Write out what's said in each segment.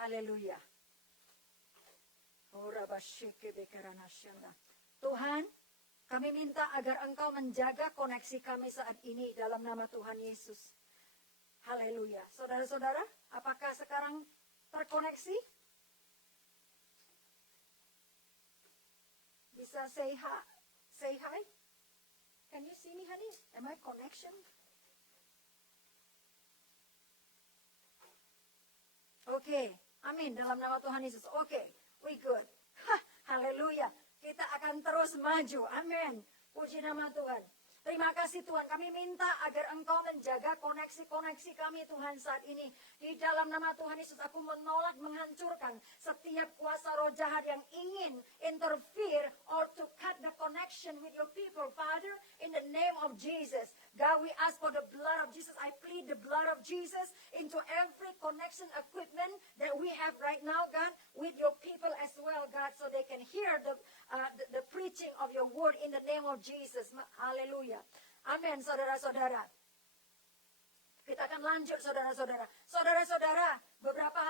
Haleluya. Tuhan, kami minta agar Engkau menjaga koneksi kami saat ini dalam nama Tuhan Yesus. Haleluya. Saudara-saudara, apakah sekarang terkoneksi? Bisa say hi? Say hi? Can you see me, honey? Am I connection? Oke, amin. Dalam nama Tuhan Yesus. Oke, we good. Haleluya. Kita akan terus maju. Amin. Puji nama Tuhan. Terima kasih Tuhan, kami minta agar Engkau menjaga koneksi-koneksi kami Tuhan saat ini. Di dalam nama Tuhan Yesus, aku menolak, menghancurkan setiap kuasa roh jahat yang ingin interfere or to cut the connection with your people. Father, in the name of Jesus, God, we ask for the blood of Jesus. I plead the blood of Jesus into every connection equipment that we have right now, God, with your people as well, God, so they can hear the preaching of your word in the name of Jesus. Hallelujah. Amin, saudara-saudara. Kita akan lanjut, saudara-saudara. Saudara-saudara, beberapa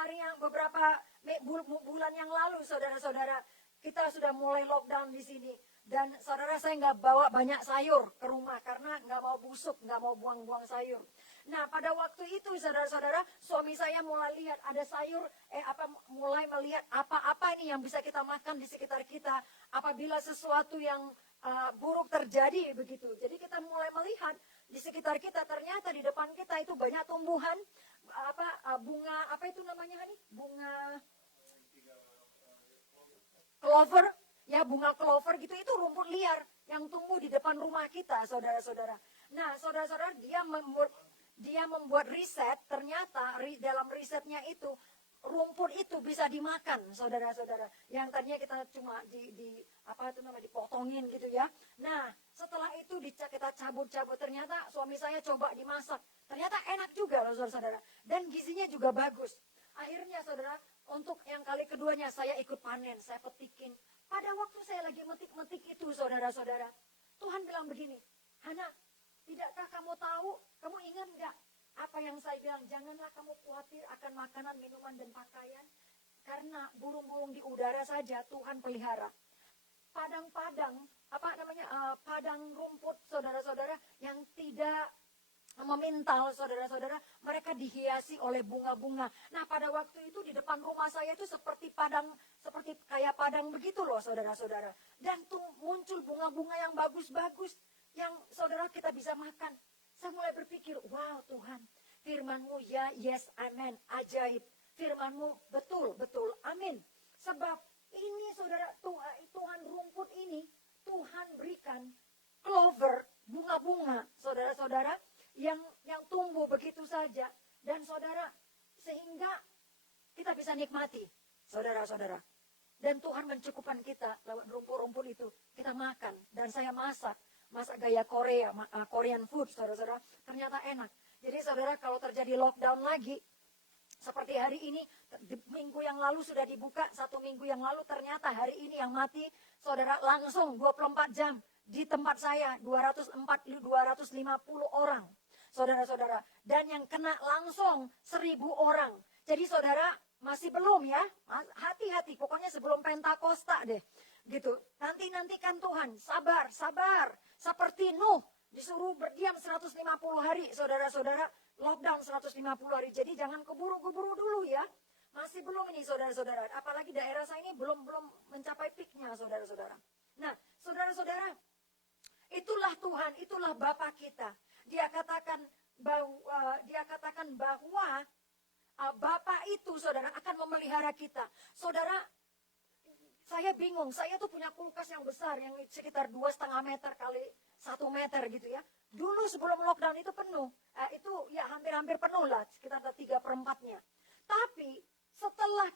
bulan yang lalu, saudara-saudara, kita sudah mulai lockdown di sini. Dan saudara, saya nggak bawa banyak sayur ke rumah karena nggak mau busuk, nggak mau buang-buang sayur. Nah, pada waktu itu, saudara-saudara, suami saya mulai lihat ada sayur, mulai melihat apa-apa ini yang bisa kita makan di sekitar kita. Apabila sesuatu yang buruk terjadi begitu. Jadi kita mulai melihat di sekitar kita, ternyata di depan kita itu banyak tumbuhan bunga, apa itu namanya nih? Bunga clover, ya bunga clover gitu, itu rumput liar yang tumbuh di depan rumah kita, saudara-saudara. Nah, saudara-saudara, dia membuat riset, ternyata dalam risetnya itu rumput itu bisa dimakan, saudara-saudara. Yang tadinya kita cuma dipotongin gitu ya. Nah, setelah itu kita cabut-cabut, ternyata suami saya coba dimasak. Ternyata enak juga loh, saudara-saudara. Dan gizinya juga bagus. Akhirnya, saudara, untuk yang kali keduanya saya ikut panen, saya petikin. Pada waktu saya lagi metik-metik itu, saudara-saudara, Tuhan bilang begini, Hana, tidakkah kamu tahu, kamu ingat enggak? Apa yang saya bilang, janganlah kamu khawatir akan makanan, minuman, dan pakaian. Karena burung-burung di udara saja Tuhan pelihara. Padang-padang, padang rumput, saudara-saudara, yang tidak memintal, saudara-saudara, mereka dihiasi oleh bunga-bunga. Nah, pada waktu itu di depan rumah saya itu seperti kayak padang begitu loh, saudara-saudara. Dan tuh muncul bunga-bunga yang bagus-bagus, yang saudara kita bisa makan. Saya mulai berpikir, wow Tuhan, firman-Mu ya, yes, amen, ajaib. Firman-Mu betul, betul, amin. Sebab ini saudara, Tuhan rumput ini, Tuhan berikan clover, bunga-bunga, saudara-saudara, yang tumbuh begitu saja. Dan saudara, sehingga kita bisa nikmati, saudara-saudara. Dan Tuhan mencukupkan kita lewat rumput-rumput itu, kita makan, dan saya masak gaya Korean food, saudara-saudara, ternyata enak. Jadi saudara, kalau terjadi lockdown lagi, seperti hari ini, minggu yang lalu sudah dibuka, 1 minggu yang lalu, ternyata hari ini yang mati, saudara, langsung 24 jam di tempat saya, 250 orang, saudara-saudara. Dan yang kena langsung 1.000 orang. Jadi saudara, masih belum ya, hati-hati, pokoknya sebelum Pentakosta deh. Gitu. Nantikan Tuhan, sabar. Seperti Nuh, disuruh berdiam 150 hari, saudara-saudara, lockdown 150 hari. Jadi jangan keburu-keburu dulu ya. Masih belum ini, saudara-saudara. Apalagi daerah saya ini belum mencapai peaknya, saudara-saudara. Nah, saudara-saudara, itulah Tuhan, itulah Bapa kita. Dia katakan bahwa Bapa itu, saudara, akan memelihara kita. Saudara, saya bingung, saya tuh punya kulkas yang besar, yang sekitar 2,5 meter kali 1 meter gitu ya. Dulu sebelum lockdown itu penuh, itu ya hampir-hampir penuh lah, sekitar 3/4-nya. Tapi setelah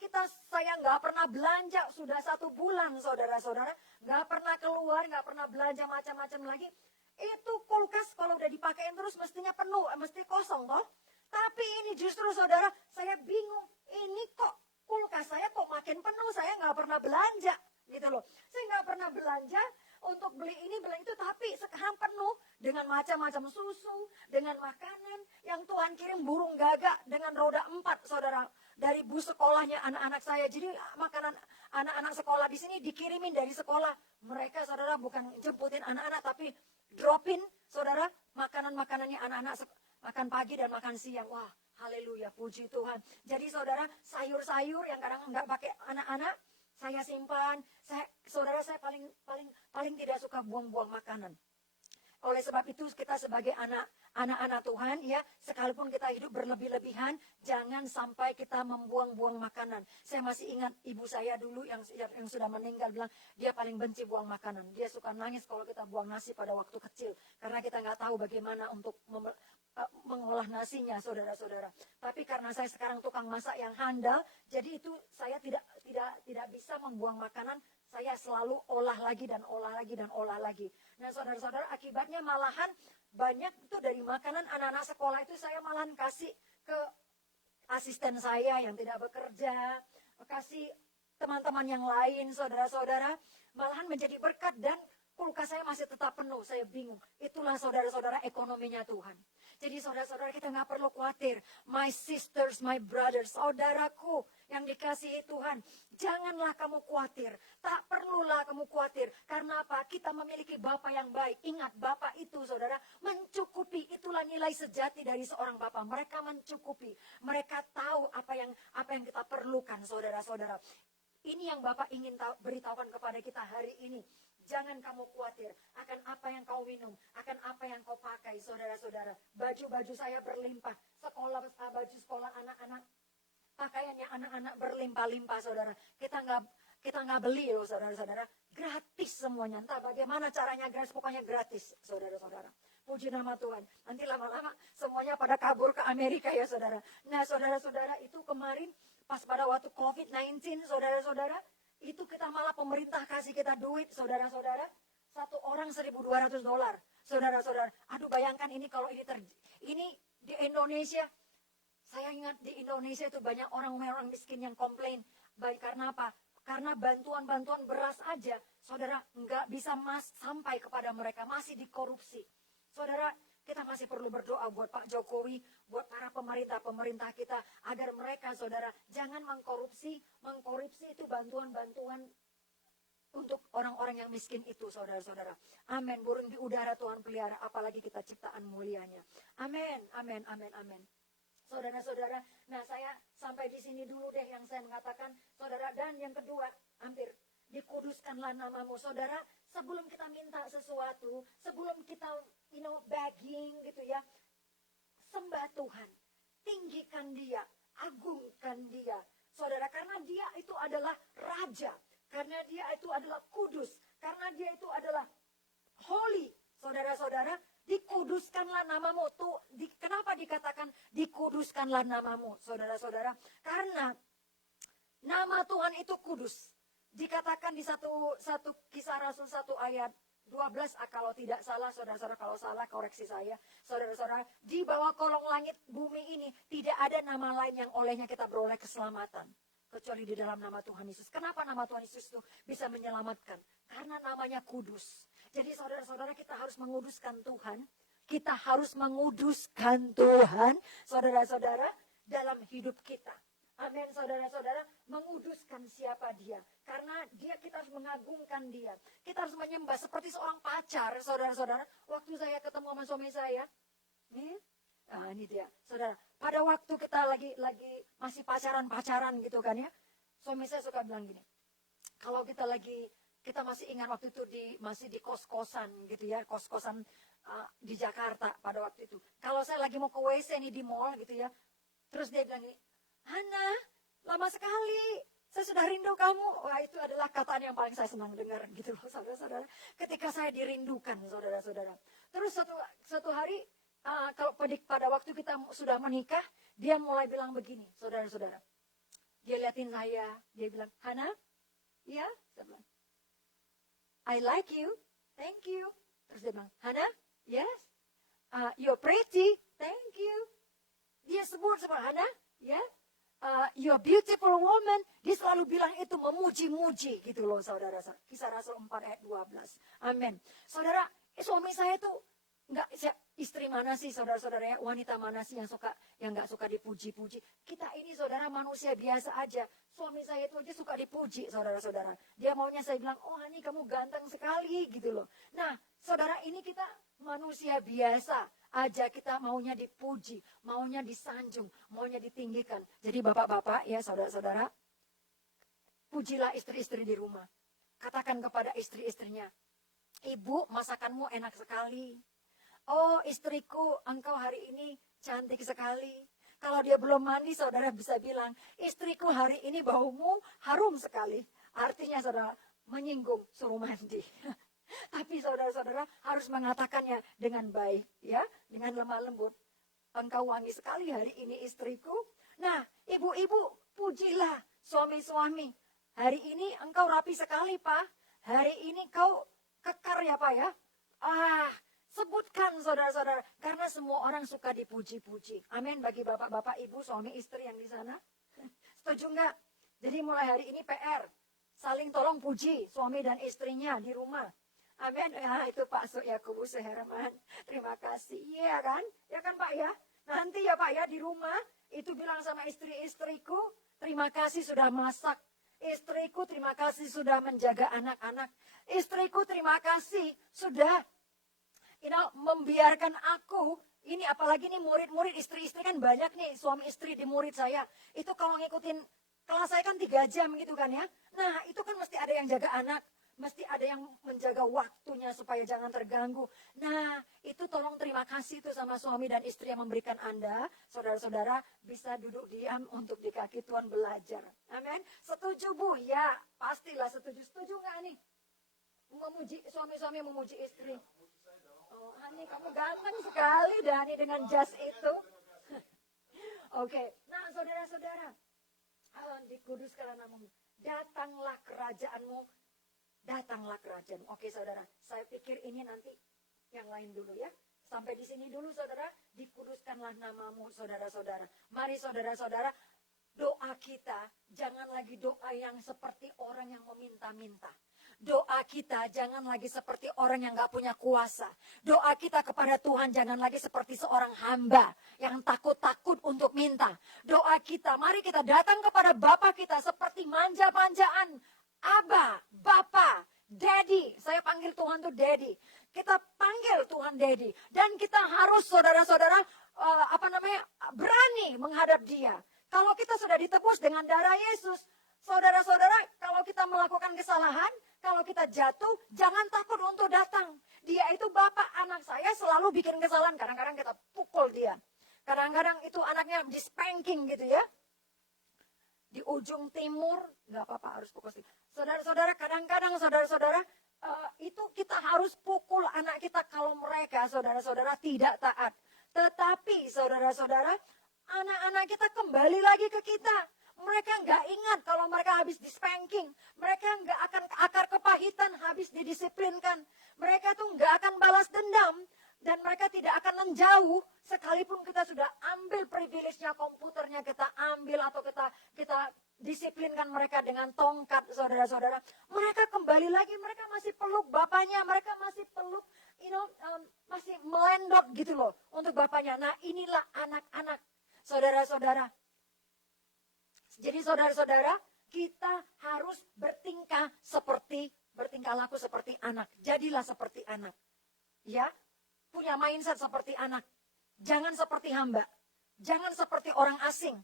saya nggak pernah belanja, sudah 1 bulan, saudara-saudara, nggak pernah keluar, nggak pernah belanja macam-macam lagi. Itu kulkas kalau udah dipakein terus mestinya penuh, mesti kosong toh. Tapi ini justru saudara, saya bingung, ini kok kulkas saya kok makin penuh, saya nggak pernah belanja gitu loh. Saya nggak pernah belanja untuk beli ini, beli itu, tapi sekarang penuh dengan macam-macam susu, dengan makanan yang Tuhan kirim burung gagak dengan roda 4, saudara. dari bus sekolahnya anak-anak saya. Jadi makanan anak-anak sekolah di sini dikirimin dari sekolah. Mereka saudara bukan jemputin anak-anak tapi dropin saudara makanan-makanannya anak-anak makan pagi dan makan siang. Wah, haleluya, puji Tuhan. Jadi saudara, sayur-sayur yang kadang enggak pakai anak-anak saya simpan. Saudara saya paling tidak suka buang-buang makanan. Oleh sebab itu kita sebagai anak-anak Tuhan ya, sekalipun kita hidup berlebih-lebihan, jangan sampai kita membuang-buang makanan. Saya masih ingat ibu saya dulu yang sudah meninggal bilang dia paling benci buang makanan. Dia suka nangis kalau kita buang nasi pada waktu kecil karena kita nggak tahu bagaimana untuk mengolah nasinya, saudara-saudara. Tapi karena saya sekarang tukang masak yang handal, jadi itu saya tidak bisa membuang makanan. Saya selalu olah lagi dan olah lagi dan olah lagi. Nah, saudara-saudara, akibatnya malahan banyak itu dari makanan anak-anak sekolah itu saya malahan kasih ke asisten saya yang tidak bekerja, kasih teman-teman yang lain, saudara-saudara, malahan menjadi berkat dan kulkas saya masih tetap penuh. Saya bingung. Itulah saudara-saudara ekonominya Tuhan. Jadi saudara-saudara kita nggak perlu khawatir. My sisters, my brothers, saudaraku yang dikasihi Tuhan. Janganlah kamu khawatir. Tak perlulah kamu khawatir. Karena apa? Kita memiliki Bapa yang baik. Ingat, Bapa itu saudara mencukupi. Itulah nilai sejati dari seorang Bapa. Mereka mencukupi. Mereka tahu apa yang kita perlukan, saudara-saudara. Ini yang Bapak ingin beritahukan kepada kita hari ini. Jangan kamu khawatir akan apa yang kau minum, akan apa yang kau pakai, saudara-saudara. Baju-baju saya berlimpah, baju sekolah anak-anak, pakaiannya anak-anak berlimpah-limpah, saudara. Kita nggak beli loh, saudara-saudara. Gratis semuanya. Entah bagaimana caranya gratis, pokoknya gratis, saudara-saudara. Puji nama Tuhan. Nanti lama-lama semuanya pada kabur ke Amerika ya, saudara. Nah, saudara-saudara, itu kemarin pas pada waktu COVID-19, saudara-saudara, itu kita malah pemerintah kasih kita duit, saudara-saudara. Satu orang $1.200. Saudara-saudara, aduh bayangkan ini kalau ini di Indonesia. Saya ingat di Indonesia itu banyak orang-orang miskin yang komplain. Baik karena apa? Karena bantuan-bantuan beras aja, saudara, nggak bisa sampai kepada mereka, masih dikorupsi. Saudara, kita masih perlu berdoa buat Pak Jokowi, buat para pemerintah kita, agar mereka, saudara, jangan mengkorupsi itu bantuan-bantuan untuk orang-orang yang miskin itu, saudara-saudara. Amin. Burung di udara Tuhan pelihara, apalagi kita ciptaan mulianya. Amin, amin, amin, amin. Saudara-saudara, nah saya sampai di sini dulu deh yang saya mengatakan, saudara. Dan yang kedua, hampir dikuduskanlah namamu, saudara. Sebelum kita minta sesuatu, sebelum kita begging gitu ya, sembah Tuhan, tinggikan Dia, agungkan Dia, saudara, karena Dia itu adalah Raja, karena Dia itu adalah kudus, karena Dia itu adalah holy, saudara-saudara. Dikuduskanlah namamu. Kenapa dikatakan dikuduskanlah namamu, saudara-saudara? Karena nama Tuhan itu kudus. Dikatakan di satu Kisah Rasul 1 ayat 12, kalau tidak salah, saudara-saudara, kalau salah koreksi saya, saudara-saudara, di bawah kolong langit bumi ini tidak ada nama lain yang olehnya kita beroleh keselamatan kecuali di dalam nama Tuhan Yesus. Kenapa nama Tuhan Yesus itu bisa menyelamatkan? Karena namanya kudus. Jadi saudara-saudara, kita harus menguduskan Tuhan. Kita harus menguduskan Tuhan, saudara-saudara, dalam hidup kita. Amin, saudara-saudara, menguduskan siapa Dia. Karena kita harus mengagungkan Dia. Kita harus menyembah seperti seorang pacar, saudara-saudara. Waktu saya ketemu sama suami saya, nah ini dia, saudara. Pada waktu kita lagi masih pacaran gitu kan ya, suami saya suka bilang gini, kalau kita masih ingat waktu itu masih di kos-kosan gitu ya, kos-kosan di Jakarta pada waktu itu. Kalau saya lagi mau ke WC nih di mall gitu ya, terus dia bilang gini, Hana, lama sekali, saya sudah rindu kamu. Wah, itu adalah kataan yang paling saya senang dengar gitu loh, saudara-saudara. Ketika saya dirindukan, saudara-saudara. Terus satu hari, kalau pada waktu kita sudah menikah, dia mulai bilang begini, saudara-saudara. Dia liatin saya, dia bilang, Hana, ya, saya bilang, I like you, thank you. Terus dia bilang, Hana, yes, you're pretty, thank you. Dia sebut Hana, ya, you're beautiful woman. Dia selalu bilang itu memuji-muji gitu loh, saudara. Kisah Rasul 4 ayat 12. Amin. Saudara, suami saya tuh Enggak, istri mana sih saudara-saudara ya, wanita mana sih yang nggak suka dipuji-puji. Kita ini saudara manusia biasa aja. Suami saya itu aja suka dipuji saudara-saudara. Dia maunya saya bilang, oh Hani kamu ganteng sekali gitu loh. Nah saudara, ini kita manusia biasa aja, kita maunya dipuji, maunya disanjung, maunya ditinggikan. Jadi bapak-bapak ya saudara-saudara, pujilah istri-istri di rumah. Katakan kepada istri-istrinya, ibu masakanmu enak sekali. Oh istriku, engkau hari ini cantik sekali. Kalau dia belum mandi, saudara bisa bilang, istriku hari ini baumu harum sekali. Artinya saudara, menyinggung, suruh mandi. Tapi saudara-saudara harus mengatakannya dengan baik, ya, dengan lemah lembut. Engkau wangi sekali hari ini istriku. Nah, ibu-ibu, pujilah suami-suami. Hari ini engkau rapi sekali, Pak. Hari ini kau kekar ya, Pak ya. Sebutkan saudara-saudara, karena semua orang suka dipuji-puji. Amin bagi bapak-bapak, ibu, suami, istri yang di sana. Setuju enggak? Jadi mulai hari ini PR, saling tolong puji suami dan istrinya di rumah. Amin. Ya, itu Pak Yakubus Herman. Terima kasih. Iya kan? Ya kan Pak ya? Nanti ya Pak ya di rumah itu bilang sama istri-istriku, terima kasih sudah masak. Istriku terima kasih sudah menjaga anak-anak. Istriku terima kasih sudah membiarkan aku, ini apalagi nih murid-murid istri-istri kan banyak nih, suami istri di murid saya. Itu kalau ngikutin kelas saya kan 3 jam gitu kan ya. Nah itu kan mesti ada yang jaga anak, mesti ada yang menjaga waktunya supaya jangan terganggu. Nah itu tolong terima kasih tuh sama suami dan istri yang memberikan Anda, saudara-saudara bisa duduk diam untuk di kaki Tuhan belajar. Amin. Setuju Bu? Ya pastilah setuju. Setuju nggak nih? Memuji suami-suami memuji istri. Oh, Hani kamu ganteng sekali Dani dengan jas itu. Oke. Nah saudara-saudara, dikuduskanlah namamu. Datanglah kerajaanmu. Datanglah kerajaanmu. Oke saudara, saya pikir ini nanti yang lain dulu ya. Sampai di sini dulu saudara, dikuduskanlah namamu saudara-saudara. Mari saudara-saudara, doa kita jangan lagi doa yang seperti orang yang meminta-minta. Doa kita jangan lagi seperti orang yang gak punya kuasa. Doa kita kepada Tuhan jangan lagi seperti seorang hamba yang takut-takut untuk minta. Doa kita, mari kita datang kepada Bapa kita seperti manja-manjaan. Abba, Bapa, Daddy. Saya panggil Tuhan tuh Daddy. Kita panggil Tuhan Daddy. Dan kita harus saudara-saudara berani menghadap Dia. Kalau kita sudah ditebus dengan darah Yesus, saudara-saudara, kalau kita melakukan kesalahan, kalau kita jatuh, jangan takut untuk datang. Dia itu bapak, anak saya selalu bikin kesalahan. Kadang-kadang kita pukul dia. Kadang-kadang itu anaknya di spanking gitu ya. Di ujung timur, nggak apa-apa harus pukul. Saudara-saudara, kadang-kadang saudara-saudara, itu kita harus pukul anak kita kalau mereka, saudara-saudara, tidak taat. Tetapi saudara-saudara, anak-anak kita kembali lagi ke kita. Mereka nggak ingat kalau mereka habis dispanking. Mereka nggak akan akar kepahitan habis didisiplinkan. Mereka tuh nggak akan balas dendam. Dan mereka tidak akan menjauh. Sekalipun kita sudah ambil privilege-nya, komputernya kita ambil atau kita disiplinkan mereka dengan tongkat, saudara-saudara. Mereka kembali lagi, mereka masih peluk bapaknya. Mereka masih peluk, masih melendot gitu loh untuk bapaknya. Nah inilah anak-anak, saudara-saudara. Jadi saudara-saudara, kita harus bertingkah laku seperti anak. Jadilah seperti anak. Ya, punya mindset seperti anak. Jangan seperti hamba. Jangan seperti orang asing.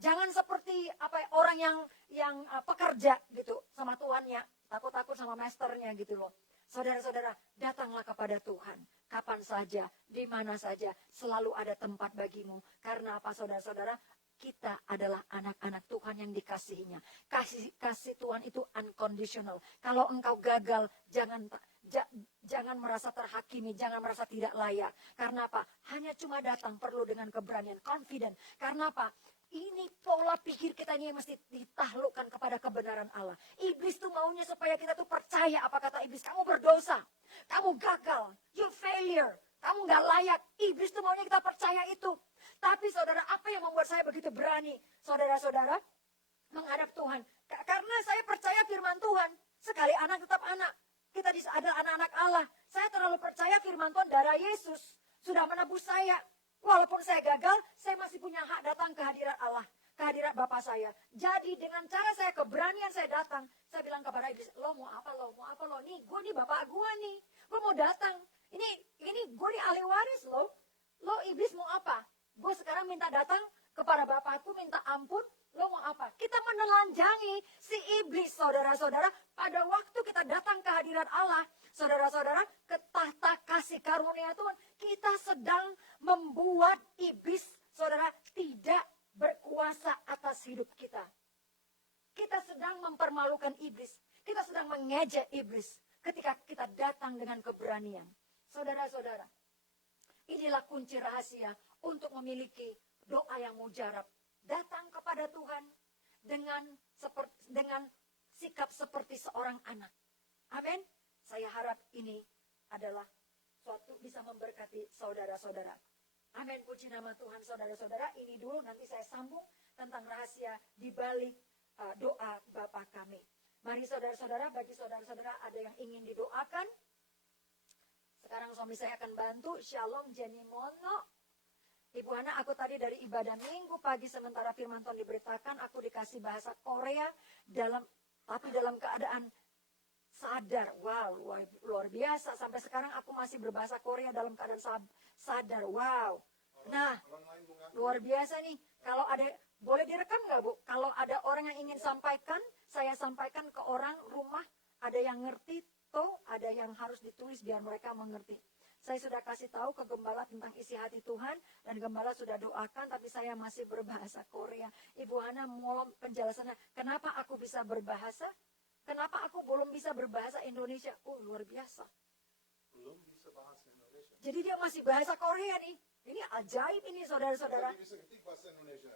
Jangan seperti orang yang pekerja gitu sama tuannya, takut-takut sama masternya gitu loh. Saudara-saudara, datanglah kepada Tuhan. Kapan saja, di mana saja, selalu ada tempat bagimu. Karena apa saudara-saudara? Kita adalah anak-anak Tuhan yang dikasihinya. Kasih Tuhan itu unconditional. Kalau engkau gagal, jangan merasa terhakimi, jangan merasa tidak layak. Karena apa? Hanya cuma datang perlu dengan keberanian, confident. Karena apa? Ini pola pikir kita ini mesti ditaklukkan kepada kebenaran Allah. Iblis tuh maunya supaya kita tuh percaya apa kata iblis. Kamu berdosa, kamu gagal, you failure, kamu gak layak. Iblis tuh maunya kita percaya itu. Tapi saudara, apa yang membuat saya begitu berani, saudara-saudara, menghadap Tuhan? Karena saya percaya firman Tuhan. Sekali anak tetap anak. Kita adalah anak-anak Allah. Saya terlalu percaya firman Tuhan, darah Yesus sudah menebus saya. Walaupun saya gagal, saya masih punya hak datang ke hadirat Allah, ke hadirat Bapa saya. Jadi dengan cara saya, keberanian saya datang, saya bilang kepada iblis, lo mau apa lo, mau apa lo? Nih, gue nih bapak gue nih, gue mau datang. Ini gue nih ahli waris lo. Lo iblis mau apa? Gue sekarang minta datang kepada bapakku, minta ampun. Lo mau apa? Kita menelanjangi si iblis, saudara-saudara. Pada waktu kita datang ke hadirat Allah, saudara-saudara, ke tahta kasih karunia Tuhan, kita sedang membuat iblis, saudara, tidak berkuasa atas hidup kita. Kita sedang mempermalukan iblis. Kita sedang mengejek iblis ketika kita datang dengan keberanian. Saudara-saudara, inilah kunci rahasia untuk memiliki doa yang mujarab. Datang kepada Tuhan dengan sikap seperti seorang anak. Amin. Saya harap ini adalah suatu bisa memberkati saudara-saudara. Amin, puji nama Tuhan, saudara-saudara. Ini dulu, nanti saya sambung tentang rahasia di balik doa Bapa kami. Mari saudara-saudara, bagi saudara-saudara ada yang ingin didoakan. Sekarang suami saya akan bantu. Shalom, Jenny Mono. Ibu Hana, aku tadi dari ibadah minggu pagi sementara firman Tuhan diberitakan, aku dikasih bahasa Korea tapi dalam keadaan sadar. Wow, luar biasa. Sampai sekarang aku masih berbahasa Korea dalam keadaan sadar. Wow. Nah, luar biasa nih. Kalau ada, boleh direkam nggak Bu? Kalau ada orang yang ingin sampaikan, saya sampaikan ke orang rumah. Ada yang ngerti, ada yang harus ditulis biar mereka mengerti. Saya sudah kasih tahu ke gembala tentang isi hati Tuhan, dan gembala sudah doakan, tapi saya masih berbahasa Korea. Ibu Hana mau penjelasannya, kenapa aku bisa berbahasa? Kenapa aku belum bisa berbahasa Indonesia? Oh, luar biasa. Belum bisa bahasa Indonesia. Jadi dia masih bahasa Korea nih. Ini ajaib ini, saudara-saudara. Tapi bisa ketik bahasa Indonesia.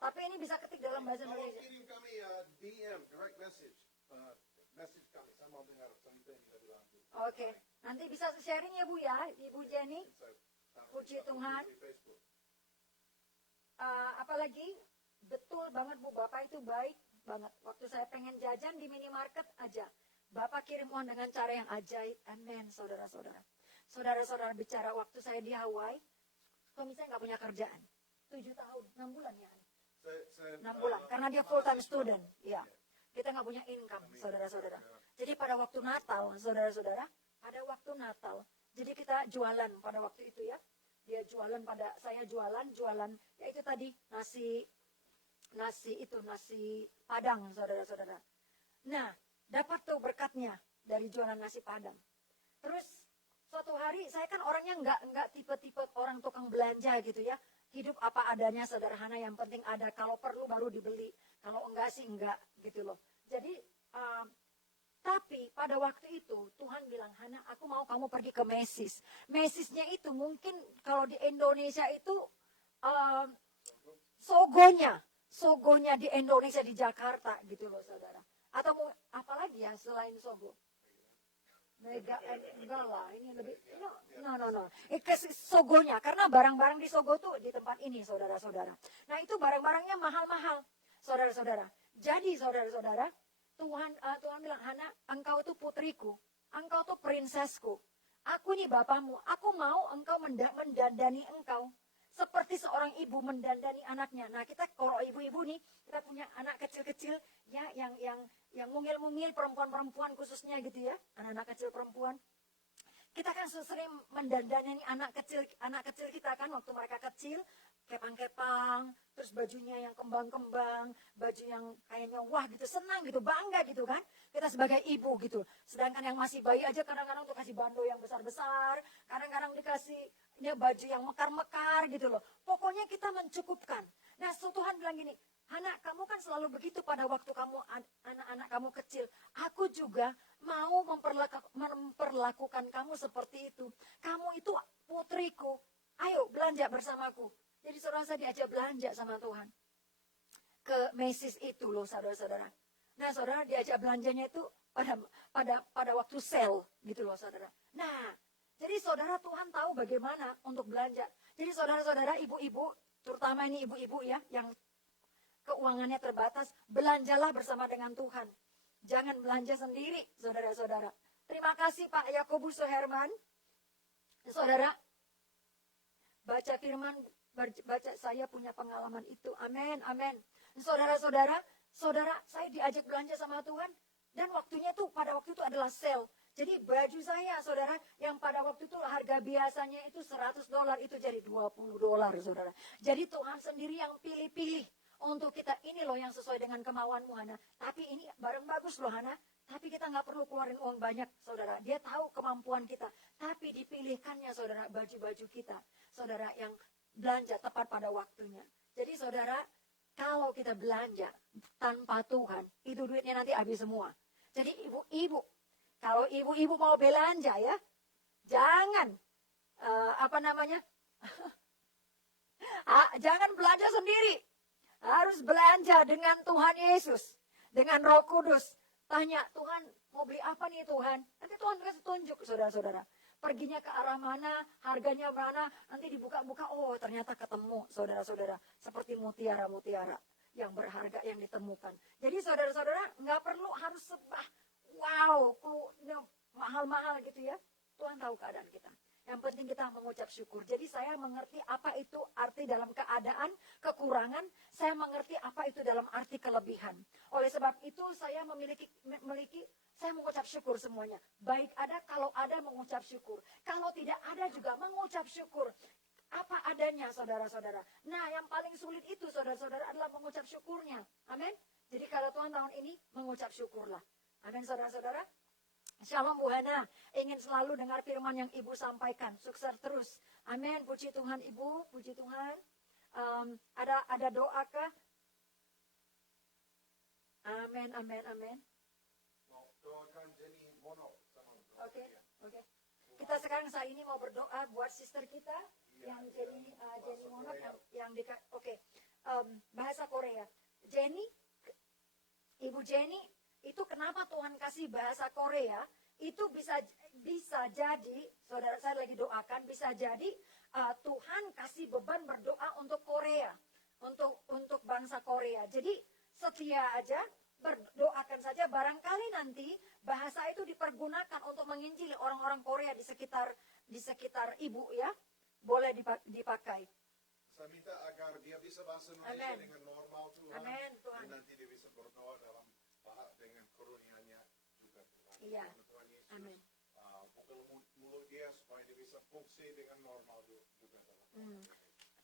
Tapi ini bisa ketik dalam bahasa Kalau Indonesia. kirim kami DM, direct message. Message kami, saya mau dengar sampai dari lantai. Oke, nanti bisa sharing ya Bu ya, Ibu Jenny. Puji Tuhan. Apalagi betul banget Bu, Bapak itu baik banget. Waktu saya pengen jajan di minimarket aja, Bapak kirim uang dengan cara yang ajaib. Amin, saudara-saudara. Saudara-saudara bicara waktu saya di Hawaii, suami saya nggak punya kerjaan. 7 tahun, 6 bulan ya. 6 bulan, karena dia full time student. Ya. Kita nggak punya income, saudara-saudara. Jadi pada waktu Natal, saudara-saudara, pada waktu Natal, jadi kita jualan pada waktu itu ya. Dia jualan saya jualan, ya itu tadi nasi Padang, saudara-saudara. Nah, dapat tuh berkatnya dari jualan nasi Padang. Terus suatu hari saya kan orangnya nggak tipe-tipe orang tukang belanja gitu ya. Hidup apa adanya, sederhana, yang penting ada. Kalau perlu baru dibeli, kalau enggak sih enggak gitu loh. Jadi tapi pada waktu itu Tuhan bilang, Hana, aku mau kamu pergi ke Macy's. Macy's-nya itu mungkin kalau di Indonesia itu Sogonya di Indonesia, di Jakarta gitu loh, saudara. Atau apalagi ya selain Sogo? Mega, enggak lah, ini lebih, no. Sogonya, karena barang-barang di Sogo tuh di tempat ini, saudara-saudara. Nah itu barang-barangnya mahal-mahal, saudara-saudara. Jadi saudara-saudara, Tuhan bilang, Hana, engkau tuh putriku, engkau tuh prinsesku. Aku nih bapamu, aku mau engkau mendandani engkau. Seperti seorang ibu mendandani anaknya. Nah kita kalau ibu-ibu nih, kita punya anak kecil-kecil ya yang mungil-mungil, perempuan-perempuan khususnya gitu ya, anak-anak kecil perempuan. Kita kan sering mendandani anak kecil kita kan waktu mereka kecil, kepang-kepang, terus bajunya yang kembang-kembang, baju yang kayaknya wah gitu, senang gitu, bangga gitu kan. Kita sebagai ibu gitu. Sedangkan yang masih bayi aja kadang-kadang untuk kasih bando yang besar-besar, kadang-kadang dikasih baju yang mekar-mekar gitu loh. Pokoknya kita mencukupkan. Nah, Tuhan bilang gini, Hana, kamu kan selalu begitu pada waktu kamu anak-anak kamu kecil. Aku juga mau memperlakukan kamu seperti itu. Kamu itu putriku. Ayo belanja bersamaku. Jadi saudara, saya diajak belanja sama Tuhan. Ke Macy's itu loh, saudara-saudara. Nah, saudara, diajak belanjanya itu pada waktu sale gitu loh, saudara. Nah, jadi saudara, Tuhan tahu bagaimana untuk belanja. Jadi saudara-saudara, ibu-ibu, terutama ini ibu-ibu ya, yang keuangannya terbatas, belanjalah bersama dengan Tuhan. Jangan belanja sendiri, saudara-saudara. Terima kasih Pak Yakobus Suherman. Saudara, baca firman, baca saya punya pengalaman itu. Amin, amin. Saudara-saudara, saya diajak belanja sama Tuhan. Dan waktunya tuh, pada waktu itu adalah sale. Jadi baju saya, saudara, yang pada waktu itu harga biasanya itu $100, itu jadi $20, saudara. Jadi Tuhan sendiri yang pilih-pilih untuk kita, ini loh yang sesuai dengan kemauanmu, Hana. Tapi ini barang bagus loh, Hana. Tapi kita nggak perlu keluarin uang banyak, saudara. Dia tahu kemampuan kita. Tapi dipilihkannya, saudara, baju-baju kita. Saudara, yang belanja tepat pada waktunya. Jadi, saudara, kalau kita belanja tanpa Tuhan, itu duitnya nanti habis semua. Jadi, ibu-ibu, kalau ibu-ibu mau belanja ya, jangan, jangan belanja sendiri. Harus belanja dengan Tuhan Yesus, dengan Roh Kudus. Tanya, Tuhan mau beli apa nih Tuhan? Nanti Tuhan kasih tunjuk, saudara-saudara. Perginya ke arah mana, harganya mana, nanti dibuka-buka, oh ternyata ketemu, saudara-saudara. Seperti mutiara-mutiara yang berharga yang ditemukan. Jadi saudara-saudara, nggak perlu harus wow, mahal-mahal gitu ya. Tuhan tahu keadaan kita. Yang penting kita mengucap syukur. Jadi saya mengerti apa itu arti dalam keadaan kekurangan. Saya mengerti apa itu dalam arti kelebihan. Oleh sebab itu saya saya mengucap syukur semuanya. Baik ada, kalau ada mengucap syukur. Kalau tidak ada juga mengucap syukur. Apa adanya, saudara-saudara. Nah, yang paling sulit itu, saudara-saudara, adalah mengucap syukurnya. Amin. Jadi kalau Tuhan tahun ini, mengucap syukurlah. Amin, saudara-saudara. Shalom Bu Hana, ingin selalu dengar firman yang Ibu sampaikan. Sukses terus. Amin. Puji Tuhan Ibu, puji Tuhan. Ada doa kah? Amin, amin, amin. Doakan Jenny Mono sama Oke. Kita sekarang saat ini mau berdoa buat sister kita yang Jenny Mono yang dekat. Bahasa Korea. Ibu Jenny, itu kenapa Tuhan kasih bahasa Korea? Itu bisa jadi, saudara saya lagi doakan, bisa jadi Tuhan kasih beban berdoa untuk Korea, untuk bangsa Korea. Jadi setia aja, berdoakan saja. Barangkali nanti bahasa itu dipergunakan untuk menginjili orang-orang Korea di sekitar ibu ya, boleh dipakai. Saya minta agar dia bisa bahasa Indonesia dengan normal Tuhan. Amin, Tuhan. Dan nanti dia bisa berdoa dengan karunia-Nya juga Tuhan. Iya. Tuhan Yesus. Amin. Buka mulut dia supaya dia bisa fungsi dengan normal juga.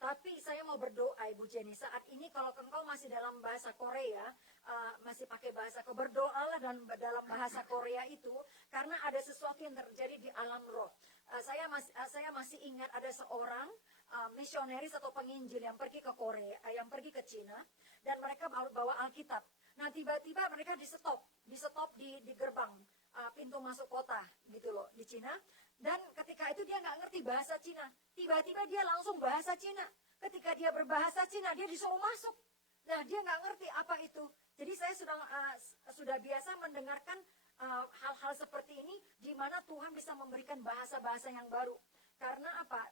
Tapi saya mau berdoa Ibu Jenny, saat ini kalau engkau masih dalam bahasa Korea, masih pakai bahasa Korea, berdoalah dalam bahasa Korea itu, karena ada sesuatu yang terjadi di alam roh. Saya masih ingat ada seorang misionaris atau penginjil yang pergi ke Korea, yang pergi ke Cina, dan mereka bawa Alkitab. Nah tiba-tiba mereka di stop di gerbang pintu masuk kota gitu loh di Cina. Dan ketika itu dia nggak ngerti bahasa Cina. Tiba-tiba dia langsung bahasa Cina. Ketika dia berbahasa Cina, dia disuruh masuk. Nah, dia nggak ngerti apa itu. Jadi saya sudah biasa mendengarkan hal-hal seperti ini, di mana Tuhan bisa memberikan bahasa-bahasa yang baru. Karena apa?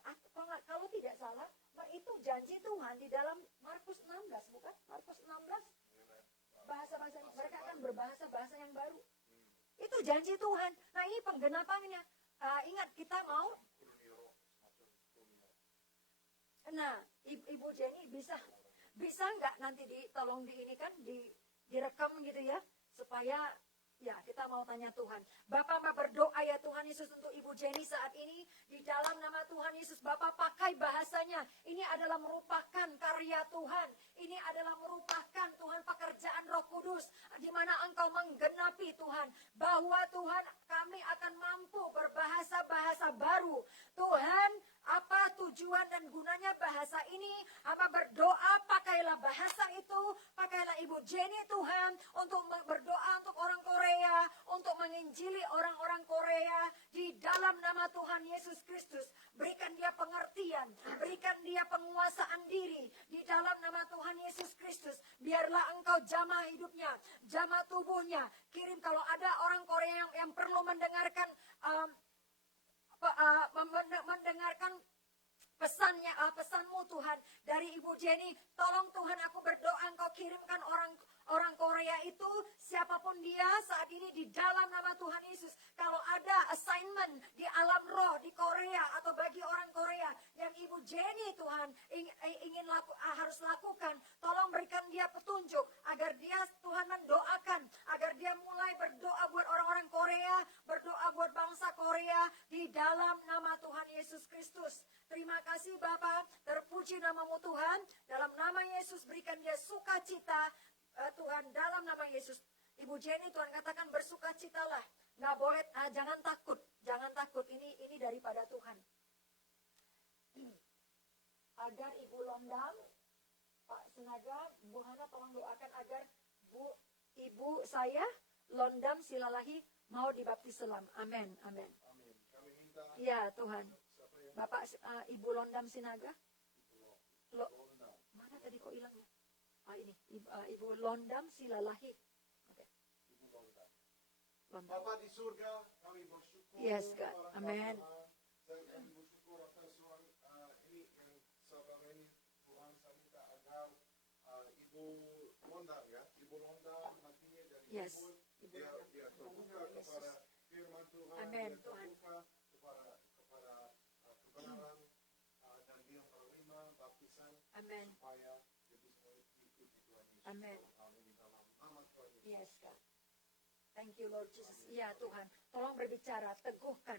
Kalau tidak salah, itu janji Tuhan di dalam Markus 16, bukan? Markus 16, bahasa-bahasa mereka akan berbahasa-bahasa yang baru. Itu janji Tuhan. Nah, ini penggenapannya. Ingat, kita mau. Nah, Ibu Jenny bisa nggak nanti tolong direkam gitu ya, supaya ya kita mau tanya Tuhan. Bapak mau berdoa ya Tuhan Yesus untuk Ibu Jenny saat ini, di dalam nama Tuhan Yesus. Bapak pakai bahasanya, ini adalah merupakan karya Tuhan, ini adalah merupakan Tuhan pekerjaan Roh Kudus, di mana Engkau menggenapi Tuhan, bahwa Tuhan kami akan mampu berbahasa-bahasa baru. Tuhan, apa tujuan dan gunanya bahasa ini? Hamba berdoa, pakailah bahasa itu, pakailah Ibu Jenny Tuhan, untuk berdoa untuk orang Korea, untuk menginjili orang-orang Korea, di dalam nama Tuhan Yesus Kristus. Berikan dia pengertian, berikan dia penguasaan diri, di dalam nama Tuhan Yesus Kristus. Biarlah Engkau jamah hidupnya, jamah tubuhnya. Kirim kalau ada orang Korea yang perlu mendengarkan mendengarkan pesanmu Tuhan dari Ibu Jenny. Tolong Tuhan, aku berdoa Engkau kirimkan orang Korea itu, siapapun dia saat ini, di dalam nama Tuhan Yesus. Kalau ada ada assignment di alam roh di Korea atau bagi orang Korea yang Ibu Jenny Tuhan harus lakukan, tolong berikan dia petunjuk agar dia Tuhan mendoakan, agar dia mulai berdoa buat orang-orang Korea, berdoa buat bangsa Korea di dalam nama Tuhan Yesus Kristus. Terima kasih Bapa, terpuji namamu Tuhan, dalam nama Yesus berikan dia sukacita Tuhan, dalam nama Yesus. Ibu Jenny Tuhan katakan bersukacitalah, nggak boleh, jangan takut, ini daripada Tuhan. Agar Ibu Londam, Pak Senaga, Bu Hana tolong doakan agar Ibu saya Londam Silalahi mau dibaptis selam. Amin, amin. Amin. Kami minta Ya Tuhan. siapa yang Bapak Ibu Londam Sinaga. Londam. Mana tadi kok hilangnya? Ini Ibu Londam Silalahi. Oke. Ibu Londam. Londam. Bapa di surga, kami bersyukur. Yes, God. kepada Amen. Tuhan. Dan kami bersyukur atas ini yang saudara ini, Tuhan saya minta agar Ibu Londam ya, Ibu Londam hatinya dari Yes. Ibu, Ibu dia Londam. terbuka Yesus. kepada firman Tuhan, Amen, dia Tuhan. terbuka kepada kebenaran dan dia menerima baptisan Amen. supaya dia bisa mengikuti Tuhan Yesus. Amen. Amin. Dalam nama Tuhan Yesus. Yes, God. Thank you, Lord Jesus. Ya, Tuhan. Tolong berbicara, teguhkan,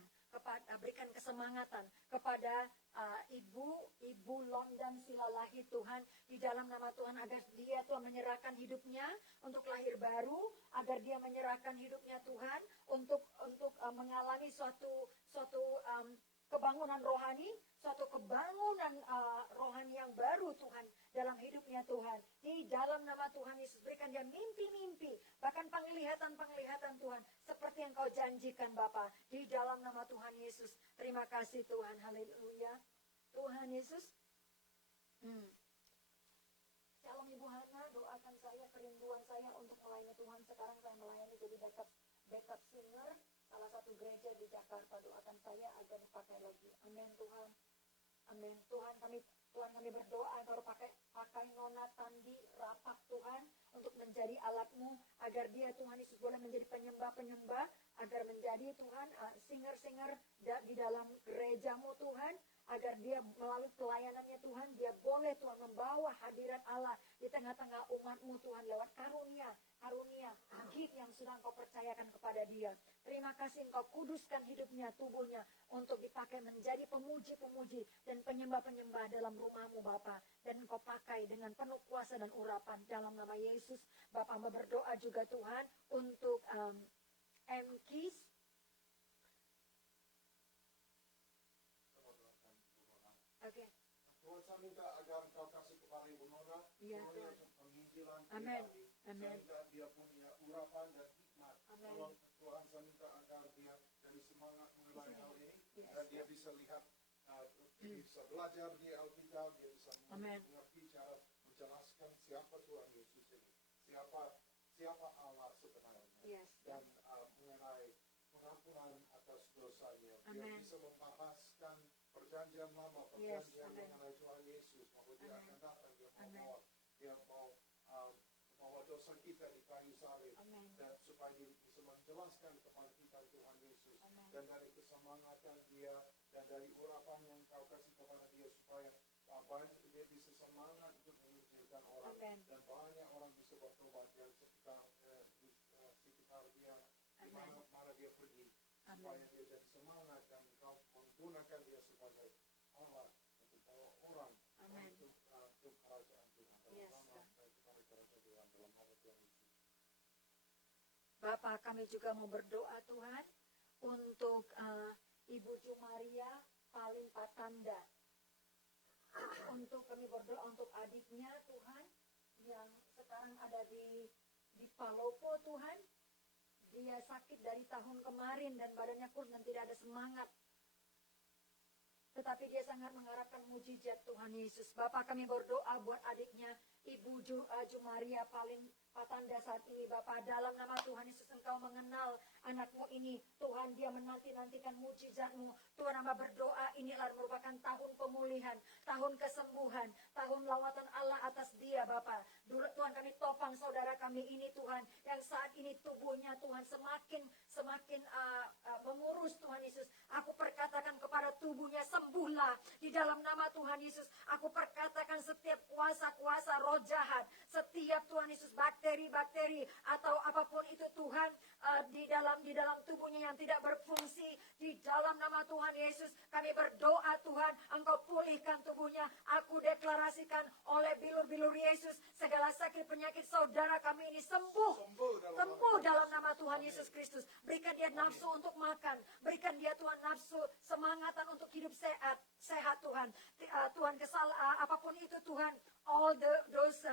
berikan kesemangatan kepada Ibu Londam Silalahi, Tuhan, di dalam nama Tuhan, agar dia Tuhan menyerahkan hidupnya untuk lahir baru, agar dia menyerahkan hidupnya Tuhan untuk mengalami suatu kebangunan rohani, suatu kebangunan rohani yang baru Tuhan dalam hidupnya Tuhan. Di dalam nama Tuhan Yesus, berikan dia mimpi-mimpi, bahkan penglihatan-penglihatan Tuhan, seperti yang kau janjikan Bapa. Di dalam nama Tuhan Yesus, terima kasih Tuhan, haleluya. Tuhan Yesus. Shalom Ibu Hana, doakan saya, kerinduan saya untuk melayani Tuhan. Sekarang saya melayani jadi backup singer salah satu gereja di Jakarta. Doakan saya agar dipakai lagi. Amin Tuhan. Amin Tuhan, kami berdoa baru pakai Nona Tandi Rapak Tuhan untuk menjadi alatmu, agar dia Tuhan Yesus boleh menjadi penyembah-penyembah, agar menjadi Tuhan singer-singer di dalam gerejamu Tuhan, agar dia melalui pelayanannya Tuhan, dia boleh Tuhan membawa hadirat Allah di tengah-tengah umatmu Tuhan lewat karunia gift yang sudah Engkau percayakan kepada dia. Terima kasih Engkau kuduskan hidupnya, tubuhnya untuk dipakai menjadi pemuji-pemuji dan penyembah-penyembah dalam rumahmu Bapa, dan Engkau pakai dengan penuh kuasa dan urapan dalam nama Yesus. Bapa berdoa juga Tuhan untuk MKIS. Oke. Tuhan saya minta agar Engkau kasih kepada Ibu Nona, Iya, Nona Tuhan. penginjilan Amin. pribadi. Amin. Saya minta dia punya urapan dan hikmat. Amin. Tuhan saya minta agar dia jadi semangat mengenai hal ini, Yes. dan dia bisa lihat, bisa belajar di Alkitab, dia bisa Amin. mengerti cara menjelaskan siapa Tuhan Yesus ini, siapa Allah sebenarnya, Yes. dan mengenai pengampunan atas dosanya. Dia Amin. bisa membahaskan perjanjian lama, Yes, perjanjian amin. mengenai Tuhan Yesus, bahwa dia Amin. akan datang, Amin. dia mau membawa dosa kita di kayu salib, Amin. dan supaya dia bisa menjelaskan kepada kita Tuhan Yesus. Amin. Dan dari kesemangatan dia dan dari urapan yang kau kasih kepada dia, supaya banyak dia bisa semangat untuk menginjilkan orang. Amin. Dan banyak orang bisa bertobat dan sekitar dia, di mana dia pergi, supaya dia jadi semangat, dan kau menggunakan dia sebagai Allah untuk bawa orang Amin. untuk kerajaan Tuhan. Yes, Dalam nama God. kerajaan Tuhan, dalam nama Tuhan Yesus. Bapak, kami juga mau berdoa Tuhan untuk Ibu Jumaria Paling Patanda. Untuk kami berdoa untuk adiknya Tuhan yang sekarang ada di Palopo Tuhan. Dia sakit dari tahun kemarin dan badannya kurus dan tidak ada semangat. Tetapi dia sangat mengharapkan mujizat Tuhan Yesus. Bapak, kami berdoa buat adiknya Ibu Jumaria paling Patanda saat ini Bapak, dalam nama Tuhan Yesus Engkau mengenal anakmu ini Tuhan, dia menanti-nantikan mujizatmu Tuhan. Hamba berdoa inilah merupakan tahun pemulihan, tahun kesembuhan, tahun lawatan Allah atas dia Bapak. Dulu Tuhan kami topang saudara kami ini Tuhan, yang saat ini tubuhnya Tuhan semakin mengurus Tuhan Yesus. Aku perkatakan kepada tubuhnya, sembuhlah di dalam nama Tuhan Yesus. Aku perkatakan setiap kuasa-kuasa roh jahat, setiap Tuhan Yesus bakteri-bakteri atau apapun itu Tuhan, di dalam tubuhnya yang tidak berfungsi, di dalam nama Tuhan Yesus kami berdoa Tuhan, Engkau pulihkan tubuhnya. Aku deklarasikan oleh bilur-bilur Yesus, segala sakit penyakit saudara kami ini sembuh dalam nama Tuhan Yesus Kristus. Berikan dia nafsu untuk makan, berikan dia Tuhan nafsu semangatan untuk hidup sehat Tuhan. Tuhan apapun itu Tuhan, all those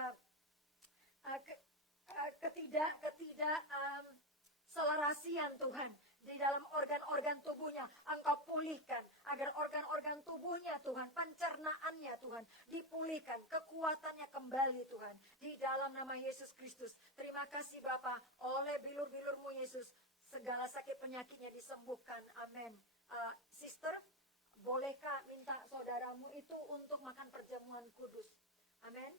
selarasian Tuhan di dalam organ-organ tubuhnya Engkau pulihkan, agar organ-organ tubuhnya Tuhan, pencernaannya Tuhan dipulihkan, kekuatannya kembali Tuhan, di dalam nama Yesus Kristus. Terima kasih Bapa, oleh bilur-bilur-Mu Yesus segala sakit penyakitnya disembuhkan. Amin. Sister, bolehkah minta saudaramu itu untuk makan perjamuan kudus? Amin.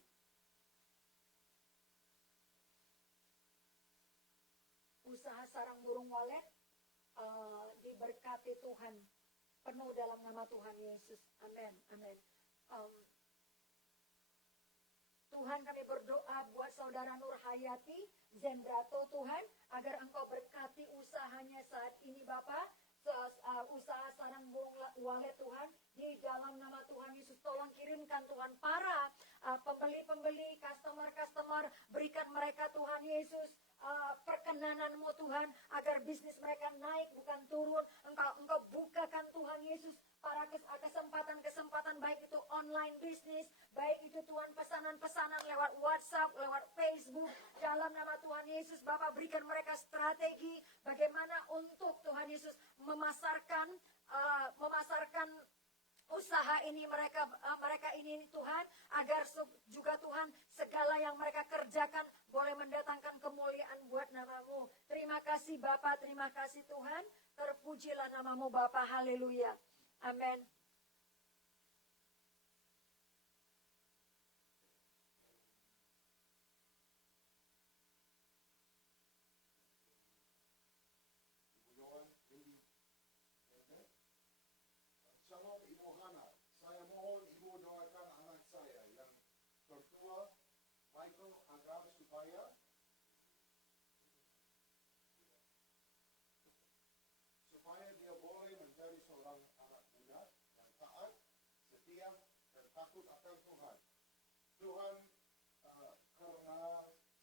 Usaha sarang burung walet diberkati Tuhan penuh dalam nama Tuhan Yesus. Amin. Amin. Tuhan kami berdoa buat saudara Nur Hayati Zendrato Tuhan, agar Engkau berkati usahanya saat ini Bapak, usaha sarang burung walet Tuhan, di dalam nama Tuhan Yesus. Tolong kirimkan Tuhan para pembeli-pembeli, customer, berikan mereka Tuhan Yesus perkenanan-Mu Tuhan, agar bisnis mereka naik bukan turun. Engkau bukakan Tuhan Yesus para kesempatan, baik itu online bisnis, baik itu Tuhan pesanan-pesanan lewat WhatsApp, lewat Facebook. Dalam nama Tuhan Yesus Bapak, berikan mereka strategi bagaimana untuk Tuhan Yesus memasarkan usaha ini mereka ini Tuhan, agar juga Tuhan segala yang mereka kerjakan boleh mendatangkan kemuliaan buat nama-Mu. Terima kasih Bapa, terima kasih Tuhan, terpujilah nama-Mu Bapa, haleluya, amin. Shalom Ibu Hana, saya mohon Ibu doakan anak saya yang tertua, Michael, agar supaya dia boleh menjadi seorang anak muda yang taat, setia, dan takut akan Tuhan. Tuhan, karena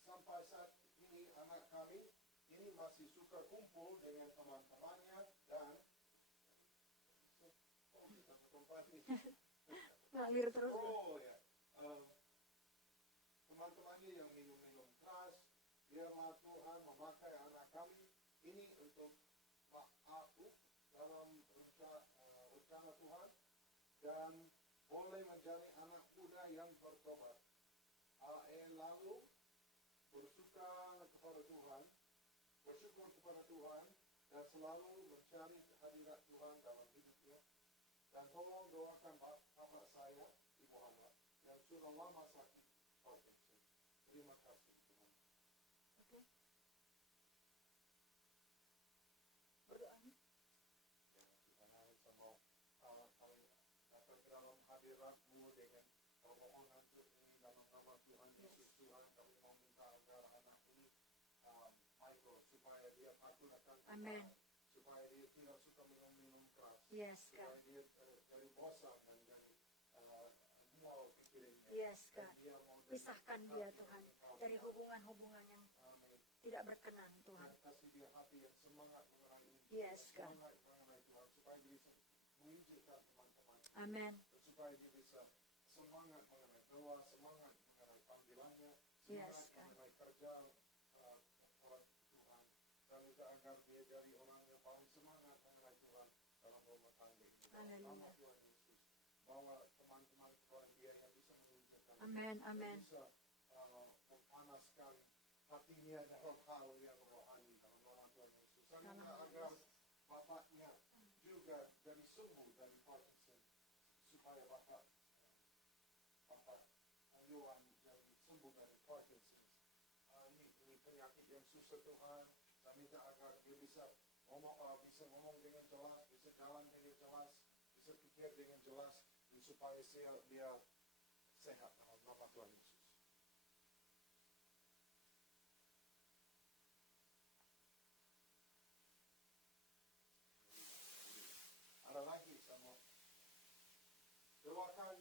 sampai saat ini anak kami ini masih suka kumpul dengan teman-temannya dan Ngalir terus. Oh ya, teman-temannya yang minum-minum keras, biarlah Tuhan memakai anak kami ini untuk ma'ruf dalam rencana Tuhan, dan boleh menjadi anak muda yang bertobat, lalu bersyukur kepada Tuhan, dan selalu mencari kehadirat Tuhan dalam hidupnya. Dan tolong doakan bapak saya, Ibu Hana, yang sudah lama sakit Parkinson. Terima kasih Tuhan. Oke. Berdoanya. Ya, Tuhan, saya mau kami datang ke dalam hadirat-Mu dengan permohonan ini dalam nama Tuhan Yesus. Tuhan, kami mau minta agar anak ini, Michael, supaya dia patuh akan Tuhan, supaya dia tidak suka minum keras. Yes, supaya dia dari bosan dan dari mual pikirannya. Yes, Kak. Pisahkan dia Tuhan dari hubungan-hubungan yang tidak berkenan Tuhan. Kasih dia hati yang semangat mengenai Yes, Kak. semangat mengenai Tuhan, supaya dia bisa menginjilkan teman-teman. Amin. Supaya dia bisa semangat mengenai doa, semangat mengenai panggilannya, Yes, semangat Kak. mengenai kerja orang Tuhan, dan juga agar dia jadi orang yang paling semangat mengenai Tuhan dalam rumah tangga ini. Nama Tuhan Yesus, bawa teman-teman Tuhan dia yang bisa menunjukkan, Amin, amin. bisa Dia dapat hal yang rohani dalam nama Tuhan Yesus. Saya minta agar bapaknya juga dari sembuh dari Parkinson, supaya bapak Ayuan yang sembuh dari Parkinson. Ini penyakit yang susah Tuhan. Saya minta agar dia bisa ngomong dengan jelas, bisa jalan dengan jelas, bisa pikir dengan jelas, dan supaya dia sehat dalam nama Tuhan Yesus. Ada lagi sama. Doakan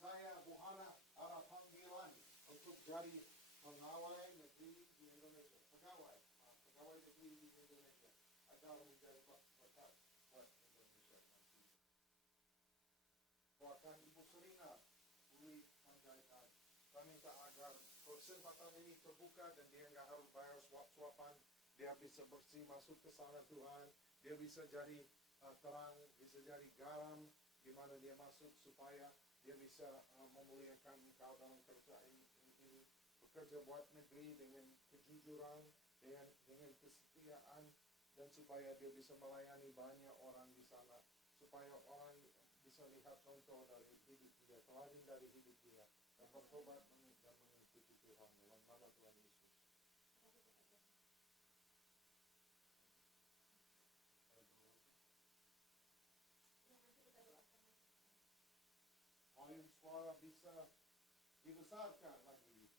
saya, Bu Hana, ada panggilan untuk jadi pegawai negeri di Indonesia. Pegawai negeri di Indonesia. Agar menjadi berkat buat Indonesia nanti. Doakan Ibu Serina, Uli Panjaitan. Saya minta agar kesempatan ini terbuka dan dia nggak harus bayar suap-suapan. Dia bisa bersih masuk ke sana Tuhan. Dia bisa jadi terang, bisa jadi garam di mana dia masuk supaya dia bisa memuliakan engkau dalam kerja ini, bekerja buat negeri dengan kejujuran, dengan kesetiaan, dan supaya dia bisa melayani banyak orang di sana, supaya orang bisa lihat contoh dari hidup dia, teladan dari hidup dia, dan bertobat dan mengikuti Tuhan dalam nama Tuhan Yesus. Volume suara bisa dibesarkan lagi.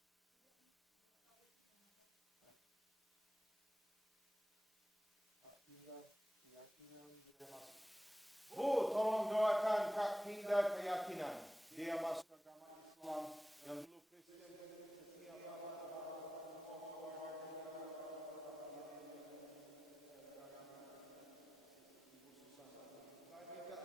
Bu, tolong doakan Kak Kinda keyakinan. Dia masuk agama Islam yang dulu Kristen setiap Ibu Susana. Saya minta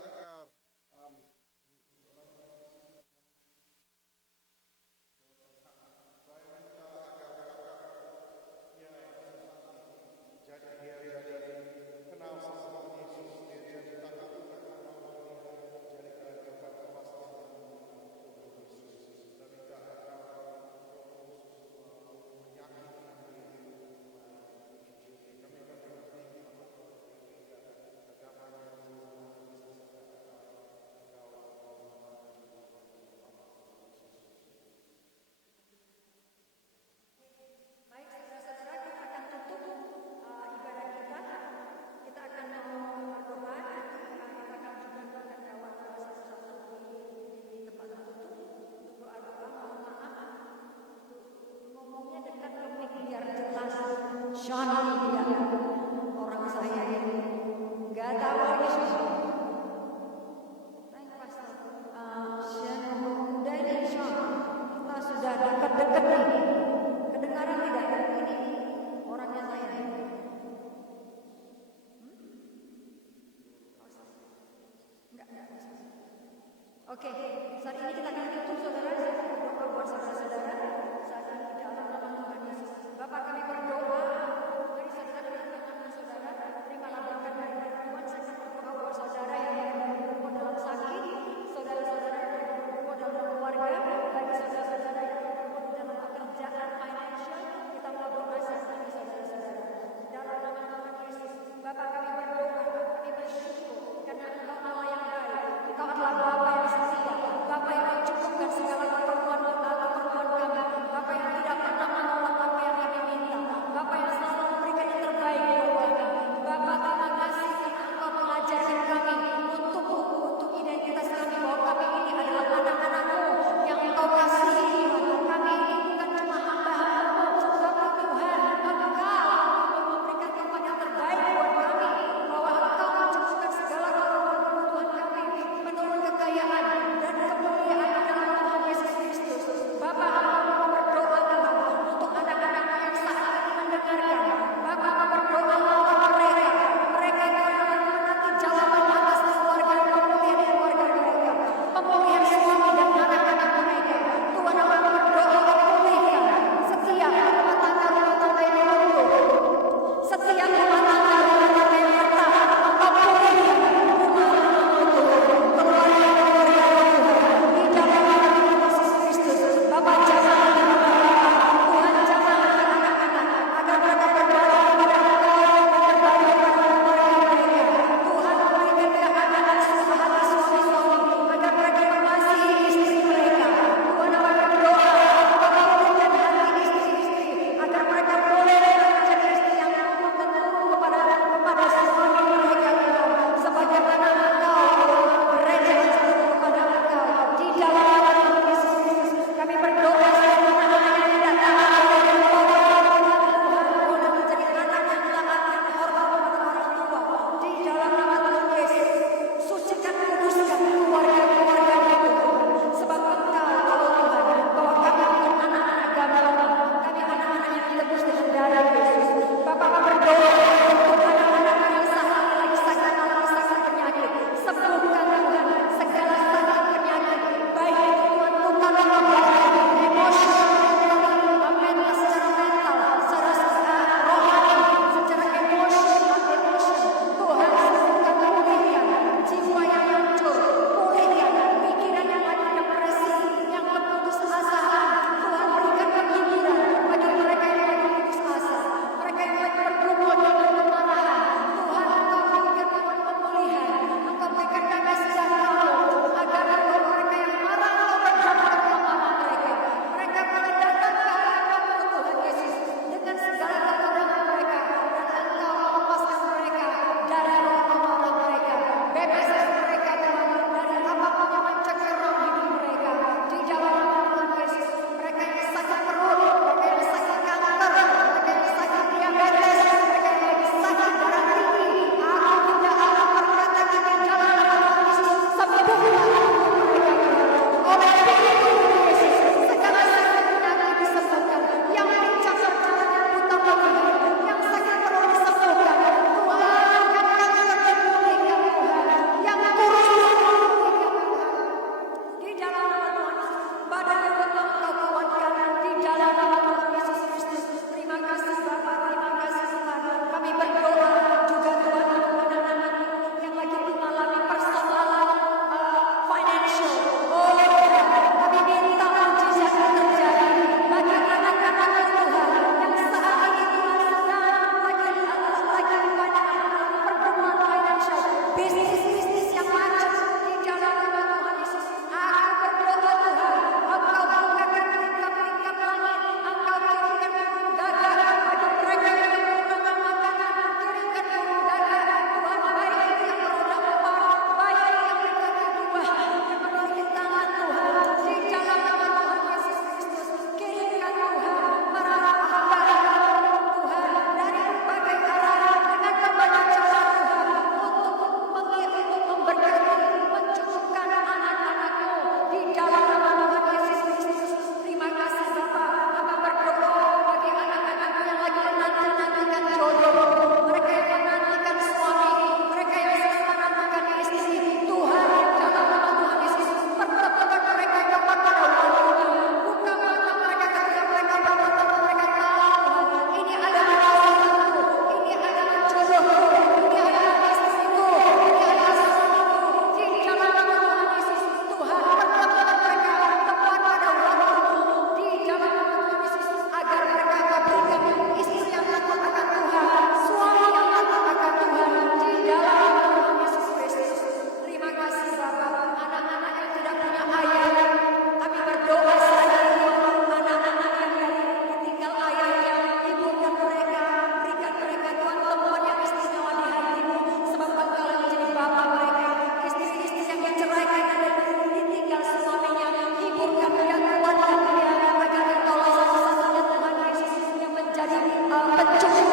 pencuri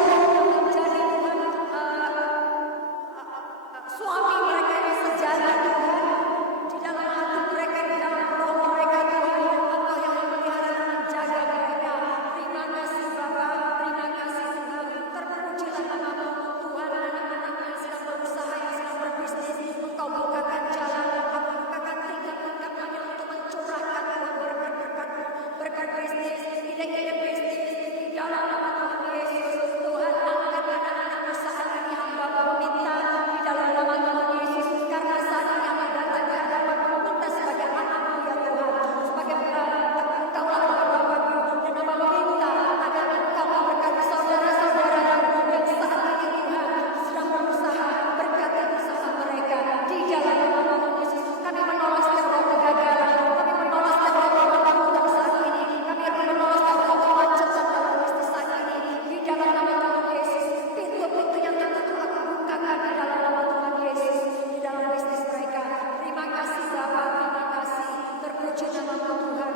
menjadi suami mereka yang sejati Tuhan, di dalam hati mereka, di dalam roh mereka Tuhan, Engkau yang memelihara dan menjaga mereka. Terima kasih Bapa, terima kasih Tuhan, terpujilah namamu Tuhan. Anak-anak yang sedang berusaha, yang sedang berbisnis, Engkau bukakan jalan, Engkau bukakan tingkap-tingkapnya untuk mencurahkan Tuhan berkat-berkat-Mu, berkat bisnis, ide-ide bisnis, di dalam nama Tuhan Yesus. Tuhan, angkat anak-anak usaha ini, hamba-Mu meminta di dalam nama Tuhan Yesus, karena saat ini hamba datang di hadapan-Mu meminta sebagai anak-Mu ya Tuhan, sebagai Engkaulah Bapa-Bapa, dan hamba meminta agar Engkau memberkati saudara-saudara yang saat ini Tuhan sedang berusaha, berkati usaha mereka di dalam nama Tuhan Yesus. Kami menolak setiap roh kegagalan, kami menolak setiap roh ketakutan saat ini, kami menolak setiap roh kemacetan dalam bisnis saat ini di dalam nama Tuhan Yesus. Pintu-pintu yang tertutup aku bukakan di dalam nama Tuhan Yesus, di dalam bisnis mereka. Terima kasih Bapa, terima kasih, terpuji namamu Tuhan.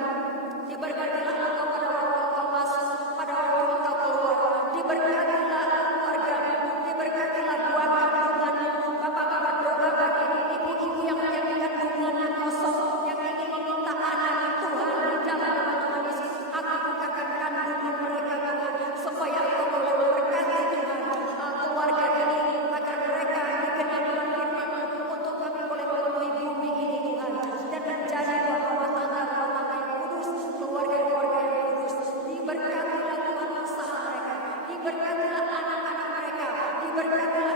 Diberkatilah Engkau pada waktu Engkau masuk, pada waktu Engkau keluar. Diberkatilah keluarga-Mu, diberkatilah buah kandungan-Mu. Bapa, Bapa berdoa bagi ibu-ibu yang punya kandungan yang kosong, yang ingin meminta anak Tuhan di dalam nama Tuhan Yesus. Aku bukakan kandungan mereka Tuhan, supaya Engkau boleh memberkati Tuhan keluarga ini, agar mereka digenapi firman-Mu, untuk kami boleh memenuhi bumi ini Tuhan, dan menjadi rumah tangga yang kudus, keluarga-keluarga yang kudus. Diberkatilah Tuhan usaha mereka, diberkatilah anak-anak mereka, diberkatilah